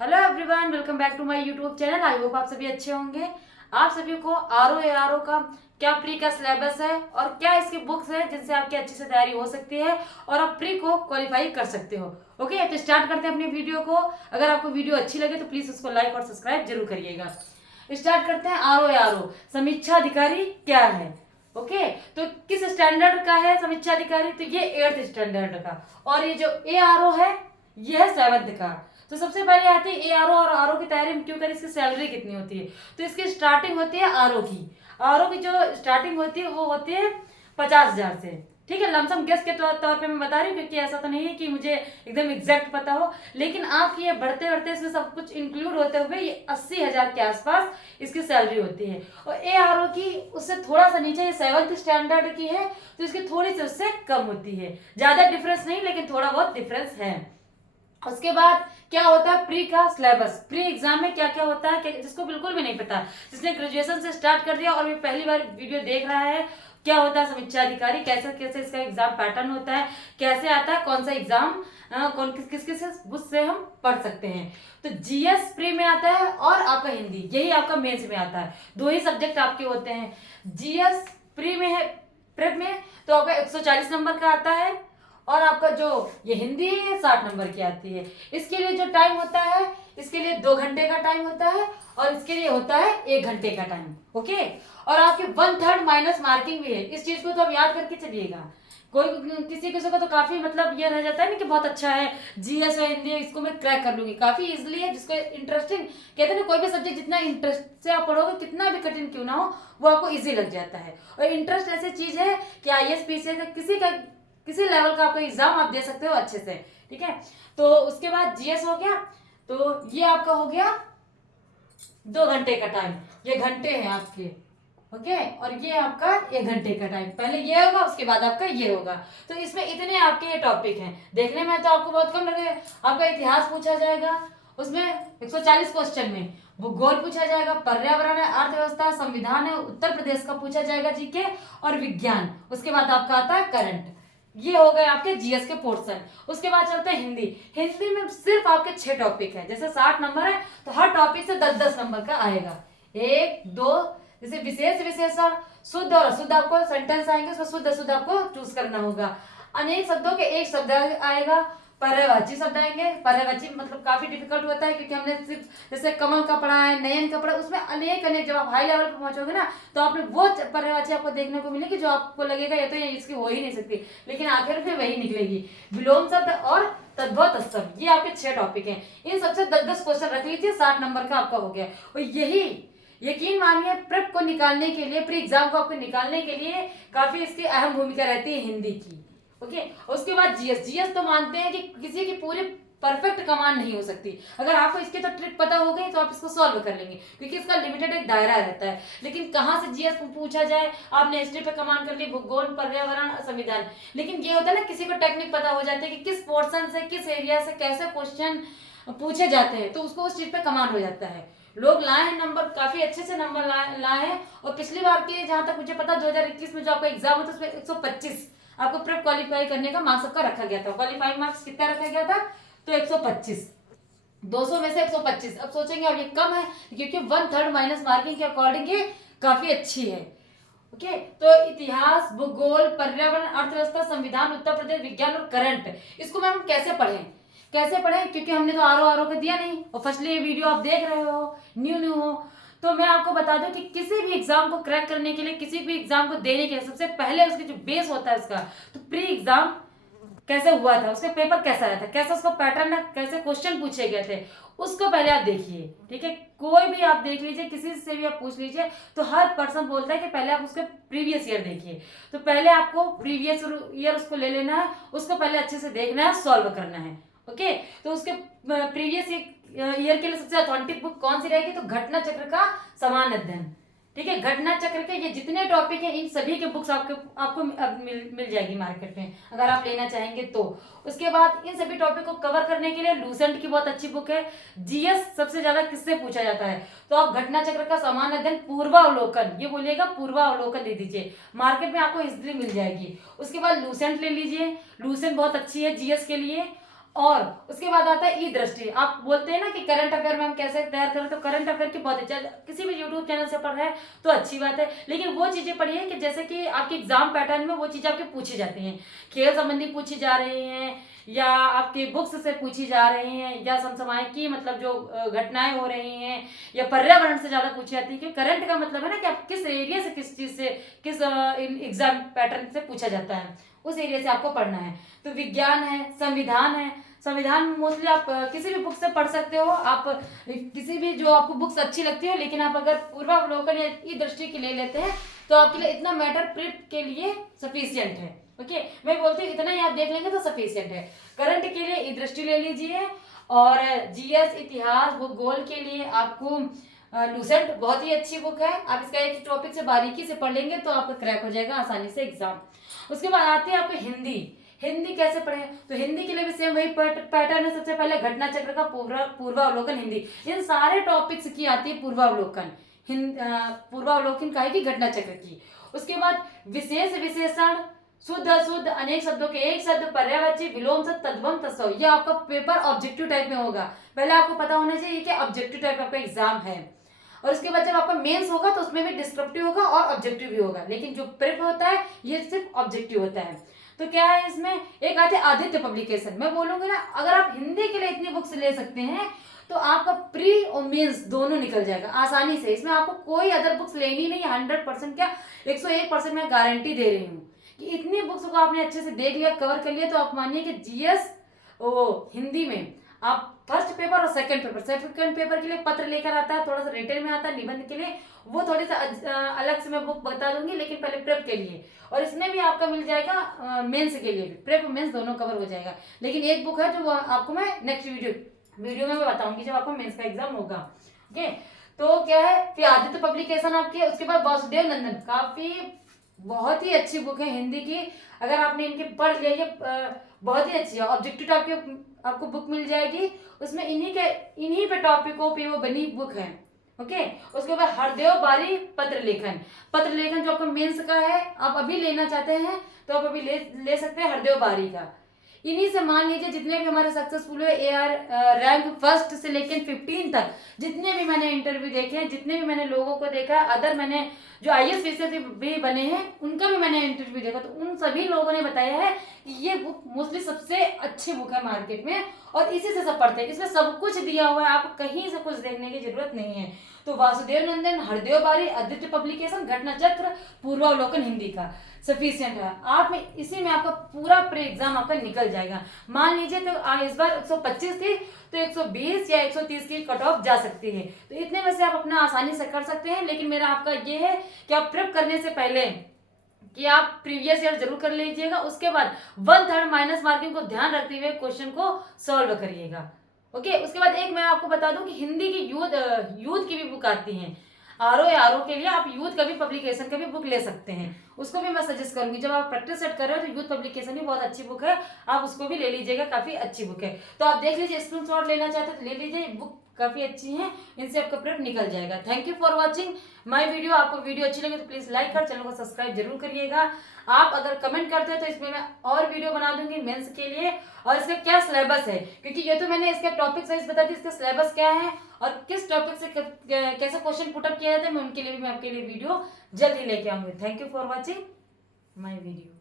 Hello everyone, welcome back to my YouTube channel. I hope आप सभी अच्छे होंगे। आप सभी को आरओ एआरओ का क्या प्री का सिलेबस है और क्या इसकी बुक्स है जिनसे आपकी अच्छे से तैयारी हो सकती है और आप प्री को क्वालिफाई कर सकते हो। ओके, तो स्टार्ट करते हैं अपनी वीडियो को। अगर आपको वीडियो अच्छी लगे तो प्लीज उसको लाइक और सब्सक्राइब जरूर करिएगा। स्टार्ट करते हैं। आरओ एआरओ समीक्षा अधिकारी क्या है। ओके, तो किस स्टैंडर्ड का है समीक्षा अधिकारी? तो ये 8th स्टैंडर्ड का, और ये जो एआरओ है ये है 7th का। तो सबसे पहले आती है एआरओ, और आरओ की तैयारी हम क्यों करें, इसकी सैलरी कितनी होती है। तो इसकी स्टार्टिंग होती है आरओ की। आरओ की जो स्टार्टिंग होती है वो होती है 50,000 से। ठीक है, लमसम गेस के तौर पे मैं बता रही हूँ, क्योंकि ऐसा तो नहीं है कि मुझे एकदम एग्जैक्ट पता हो, लेकिन आपकी ये बढ़ते बढ़ते इसमें सब कुछ इंक्लूड होते हुए ये 80,000 के आसपास इसकी सैलरी होती है। और एआरओ की उससे थोड़ा सा नीचे, ये 7th स्टैंडर्ड की है, तो इसकी थोड़ी सी उससे कम होती है। ज्यादा डिफरेंस नहीं, लेकिन थोड़ा बहुत डिफरेंस है। उसके बाद क्या होता है प्री का सिलेबस। प्री एग्जाम में क्या क्या होता है, जिसको बिल्कुल भी नहीं पता, जिसने ग्रेजुएशन से स्टार्ट कर दिया और ये पहली बार वीडियो देख रहा है, क्या होता है समीक्षा अधिकारी, कैसे कैसे इसका एग्जाम पैटर्न होता है, कैसे आता है, कौन सा एग्जाम कौन किस किस बुक से हम पढ़ सकते हैं। तो जीएस प्री में आता है और आपका हिंदी, यही आपका मेंस में आता है। दो ही सब्जेक्ट आपके होते हैं। जीएस प्री में है, प्रेप में तो आपका 140 नंबर का आता है, और आपका जो ये हिंदी है 60 नंबर की आती है। इसके लिए जो टाइम होता है, इसके लिए 2 घंटे का टाइम होता है, और इसके लिए होता है 1 घंटे का टाइम। ओके, और आपकी 1/3 माइनस मार्किंग भी है। इस चीज को तो आप याद करके चलिएगा। कोई किसी किसी को तो काफी मतलब ये रह जाता है ना कि बहुत अच्छा है जीएस और हिंदी, इसको मैं क्रैक कर लूंगी, काफी इजिली है। जिसको इंटरेस्टिंग कहते हैं ना, कोई भी सब्जेक्ट जितना इंटरेस्ट से आप पढ़ोगे, कितना भी कठिन क्यों ना हो, वो आपको इजी लग जाता है। और इंटरेस्ट ऐसी चीज है कि आईएएस पीसीएस किसी लेवल का आपका एग्जाम आप दे सकते हो अच्छे से। ठीक है, तो उसके बाद जीएस हो गया, तो ये आपका हो गया 2 घंटे का टाइम, ये घंटे हैं आपके। ओके, और ये आपका 1 घंटे का टाइम, पहले ये होगा उसके बाद आपका ये होगा। तो इसमें इतने आपके ये टॉपिक हैं, देखने में तो आपको बहुत कम लगे। आपका इतिहास पूछा जाएगा, उसमें 140 क्वेश्चन में भूगोल पूछा जाएगा, पर्यावरण है, अर्थव्यवस्था, संविधान है, उत्तर प्रदेश का पूछा जाएगा जीके, और विज्ञान। उसके बाद आपका आता है करंट। ये हो गए आपके जीएस के पोर्शन। उसके बाद चलते हैं हिंदी। हिंदी में सिर्फ आपके 6 टॉपिक है, जैसे 60 नंबर है तो हर टॉपिक से 10-10 नंबर का आएगा। 1 2, जैसे विशेष विशेषण, शुद्ध और अशुद्ध आपको सेंटेंस आएंगे, उसमें शुद्ध अशुद्ध आपको चूज करना होगा। अनेक शब्दों के एक शब्द आएगा, पर्यायवाची शब्द आएंगे। पर्यायवाची मतलब काफी डिफिकल्ट होता है, क्योंकि हमने सिर्फ जैसे कमल का पढ़ा है, नयन का पढ़ा, उसमें अनेक अनेक, जब आप हाई लेवल पर पहुंचोगे ना, तो आपने वो पर्यायवाची आपको देखने को मिलेगी जो आपको लगेगा ये तो ये इसकी हो ही नहीं सकती, लेकिन आखिर में वही निकलेगी। विलोम शब्द और तद्भव तत्सम, ये आपके 6 टॉपिक हैं। इन सबसे 10-10 क्वेश्चन रख लीजिए, 60 नंबर का आपका हो गया। और यही यकीन मानिए प्रेप को निकालने के लिए, प्री एग्जाम को आपको निकालने के लिए काफी इसकी अहम भूमिका रहती है हिंदी की। ओके, उसके बाद जीएस। जीएस तो मानते हैं कि किसी की पूरी परफेक्ट कमांड नहीं हो सकती। अगर आपको इसके तो ट्रिक पता हो गई तो आप इसको सॉल्व कर लेंगे, क्योंकि इसका लिमिटेड एक दायरा रहता है। लेकिन कहाँ से जीएस पूछा जाए, आपने हिस्ट्री पे कमांड कर ली, भूगोल, पर्यावरण, संविधान, लेकिन ये होता है ना किसी को टेक्निक पता हो जाता है कि किस पोर्शन से, किस एरिया से कैसे क्वेश्चन पूछे जाते हैं, तो उसको उस चीज पे कमांड हो जाता है। लोग लाए हैं नंबर, काफी अच्छे से नंबर लाए हैं। और पिछली बार के जहां तक मुझे पता 2021 में जो आपका एग्जाम होता है उसमें 125 आपको प्रेप क्वालिफाई करने का मार्क्स आपका रखा गया था। क्वालिफाइंग मार्क्स कितना रखा गया था? तो 125, 200 में से 125। अब सोचेंगे अब ये कम है, क्योंकि 1/3 माइनस मार्किंग के अकॉर्डिंग ये काफी अच्छी है। ओके, तो इतिहास, भूगोल, पर्यावरण, अर्थव्यवस्था, संविधान, उत्तर प्रदेश, विज्ञान और करंट, इसको मैम कैसे पढ़ें, कैसे पढ़ें, क्योंकि हमने तो आरओ आरओ का दिया नहीं, और फर्स्टली ये वीडियो आप देख रहे हो, न्यू हो, तो मैं आपको बता दूं कि किसी भी एग्जाम को क्रैक करने के लिए, किसी भी एग्जाम को देने के लिए सबसे पहले उसके जो बेस होता है उसका, तो प्री एग्जाम कैसे हुआ था, उसका पेपर कैसा आया था, कैसा उसका पैटर्न है, कैसे क्वेश्चन पूछे गए थे, उसको पहले आप देखिए। ठीक है, कोई भी आप देख लीजिए, किसी से भी आप पूछ लीजिए, तो हर पर्सन बोलता है कि पहले आप उसके प्रीवियस ईयर देखिए। तो पहले आपको प्रीवियस ईयर उसको ले लेना है, उसको पहले अच्छे से देखना है, सॉल्व करना है। ओके, तो उसके प्रीवियस ईयर के लिए सबसे अथॉन्टिक बुक कौन सी रहेगी? तो घटना चक्र का समान अध्ययन। ठीक है, घटना चक्र के ये जितने टॉपिक हैं, इन सभी के बुक्स आपको मिल जाएगी मार्केट में, अगर आप लेना चाहेंगे तो। उसके बाद इन सभी टॉपिक को कवर करने के लिए लूसेंट की बहुत अच्छी बुक है। जीएस सबसे ज्यादा किससे पूछा जाता है? तो आप घटना चक्र का समान अध्ययन पूर्वावलोकन, ये बोलिएगा पूर्वावलोकन ले दीजिए, मार्केट में आपको इजिली मिल जाएगी। उसके बाद लूसेंट ले लीजिए, लूसेंट बहुत अच्छी है जीएस के लिए। और उसके बाद आता है ई दृष्टि। आप बोलते हैं ना कि करंट अफेयर में हम कैसे तैयार करें, तो करंट अफेयर की बहुत अच्छा, किसी भी यूट्यूब चैनल से पढ़ रहे हैं तो अच्छी बात है, लेकिन वो चीजें पढ़िए कि जैसे कि आपके एग्जाम पैटर्न में वो चीजें आपकी पूछी जाती हैं, खेल संबंधी पूछी जा रही हैं, या आपकी बुक्स से पूछी जा रही हैं, या समसामयिक की मतलब जो घटनाएं हो रही हैं, या पर्यावरण से ज्यादा पूछी जाती है। क्योंकि करंट का मतलब है ना कि आप किस एरिया से, किस चीज से, किस एग्जाम पैटर्न से पूछा जाता है, उस एरिया से आपको पढ़ना है। तो विज्ञान है, संविधान है, संविधान मोस्टली आप किसी भी बुक से पढ़ सकते हो, आप किसी भी जो आपको बुक्स अच्छी लगती हो, लेकिन आप अगर पूर्वावलोकन या ई दृष्टि के ले लेते हैं तो आपके लिए इतना मैटर प्रिप के लिए सफिशियंट है। ओके, मैं बोलती हूँ इतना ही आप देख लेंगे तो सफिशियंट है। करंट के लिए ई दृष्टि ले लीजिए, और जीएस इतिहास भूगोल के लिए आपको लूसेंट बहुत ही अच्छी बुक है। आप इसका एक टॉपिक से बारीकी से पढ़ लेंगे तो आपका क्रैक हो जाएगा आसानी से एग्जाम। उसके बाद आते हैं आपको हिंदी। हिंदी कैसे पढ़े, तो हिंदी के लिए भी सेम वही पैटर्न है। सबसे पहले घटना चक्र का पूर्वावलोकन हिंदी, इन सारे टॉपिक्स की आती है पूर्वावलोकन। पूर्वावलोकन का है कि घटना चक्र की। उसके बाद विशेष विशेषण, शुद्ध अशुद्ध, अनेक शब्दों के एक शब्द, पर्यायवाची, विलोम शब्द, तद्भव तत्सव, ये आपका पेपर ऑब्जेक्टिव टाइप में होगा। पहले आपको पता होना चाहिए कि ऑब्जेक्टिव टाइप आपका एग्जाम है, और उसके बाद जब आपका मेंस होगा तो उसमें भी डिस्क्रिप्टिव होगा और ऑब्जेक्टिव भी होगा, लेकिन जो प्रेप होता है ये सिर्फ ऑब्जेक्टिव होता है। तो क्या है इसमें, एक आते आदित्य पब्लिकेशन। मैं बोलूंगी ना, अगर आप हिंदी के लिए इतनी बुक्स ले सकते हैं तो आपका प्री और मेंस दोनों निकल जाएगा आसानी से। इसमें आपको कोई अदर बुक्स लेनी नहीं, 100% क्या 101% मैं गारंटी दे रही हूँ कि इतनी बुक्स को आपने अच्छे से देख लिया, कवर कर लिया, तो आप मानिए कि जीएस हिंदी में आप फर्स्ट पेपर और सेकंड पेपर के लिए पत्र लेकर आता है, थोड़ा सा रिटर्न में आता है, निबंध के लिए वो थोड़ी सा अलग से मैं बुक बता दूंगी, लेकिन पहले प्रेप के लिए। और इसमें भी आपका मिल जाएगा मेंस के लिए भी, प्रेप मेंस दोनों कवर हो जाएगा। लेकिन एक बुक है जो आपको मैं नेक्स्ट वीडियो में मैं बताऊंगी जब आपको मेंस का एग्जाम होगा। ओके, तो क्या है, फिर आदित्य पब्लिकेशन आपकी है। उसके बाद वासुदेव नंदन, काफी बहुत ही अच्छी बुक है हिंदी की, अगर आपने इनके पढ़ लिया, ये बहुत ही अच्छी है। ऑब्जेक्टिव आपको बुक मिल जाएगी, उसमें इन्हीं पे टॉपिकों पे वो बनी बुक है। ओके, उसके बाद हरदेव बारी पत्र लेखन जो आपका मेंस का है, आप अभी लेना चाहते हैं तो आप अभी ले सकते हैं हरदेव बारी का। इन्हीं से मान लीजिए जितने भी हमारे सक्सेसफुल हुए AR रैंक फर्स्ट से लेकर 15 तक, जितने भी मैंने इंटरव्यू देखे हैं, जितने भी मैंने लोगों को देखा, अदर मैंने जो IAS विषय भी बने हैं उनका भी मैंने इंटरव्यू देखा, तो उन सभी लोगों ने बताया है कि ये बुक मोस्टली सबसे अच्छी बुक है मार्केट में, और इसी से सब पढ़ते हैं। इसमें सब कुछ दिया हुआ है, आपको कहीं से कुछ देखने की जरूरत नहीं है। तो वासुदेव नंदन, हरदेव बारी, आदित्य पब्लिकेशन, घटना चक्र, पूर्वावलोकन हिंदी का सफिशियंट है। आप में इसी में आपका पूरा प्री एग्जाम आपका निकल जाएगा। मान लीजिए तो इस बार 125 थी तो 120 या 130 की कट ऑफ जा सकती है, तो इतने में से आप अपना आसानी से कर सकते हैं। लेकिन मेरा आपका ये है कि आप प्रेप करने से पहले कि आप प्रीवियस ईयर जरूर कर लीजिएगा, उसके बाद 1/3 माइनस मार्किंग को ध्यान रखते हुए क्वेश्चन को सॉल्व करिएगा। ओके, उसके बाद एक मैं आपको बता दूं कि हिंदी की यूथ की भी बुक आती है। आरओ के लिए आप यूथ का भी पब्लिकेशन का भी बुक ले सकते हैं, उसको भी मैं सजेस्ट करूंगी। जब आप प्रैक्टिस सेट कर रहे हो तो यूथ पब्लिकेशन भी बहुत अच्छी बुक है, आप उसको भी ले लीजिएगा, काफी अच्छी बुक है। तो आप देख लीजिए, स्क्रीनशॉट लेना चाहते हो तो ले लीजिए, बुक काफी अच्छी है, इनसे आपका प्रेप निकल जाएगा। Thank you for watching my video. आपको वीडियो अच्छी लगे तो प्लीज लाइक कर, चैनल को सब्सक्राइब जरूर करिएगा। आप अगर कमेंट करते हो तो इसमें मैं और वीडियो बना दूंगी मेंस के लिए, और इसका क्या सिलेबस है, क्योंकि ये तो मैंने इसका टॉपिक साइज बता दी, इसका सिलेबस क्या है और किस टॉपिक से कैसे क्वेश्चन पुटअप किया जाता है, मैं उनके लिए भी मैं आपके लिए वीडियो जल्द ही लेके आऊंगी। Thank you for watching my video.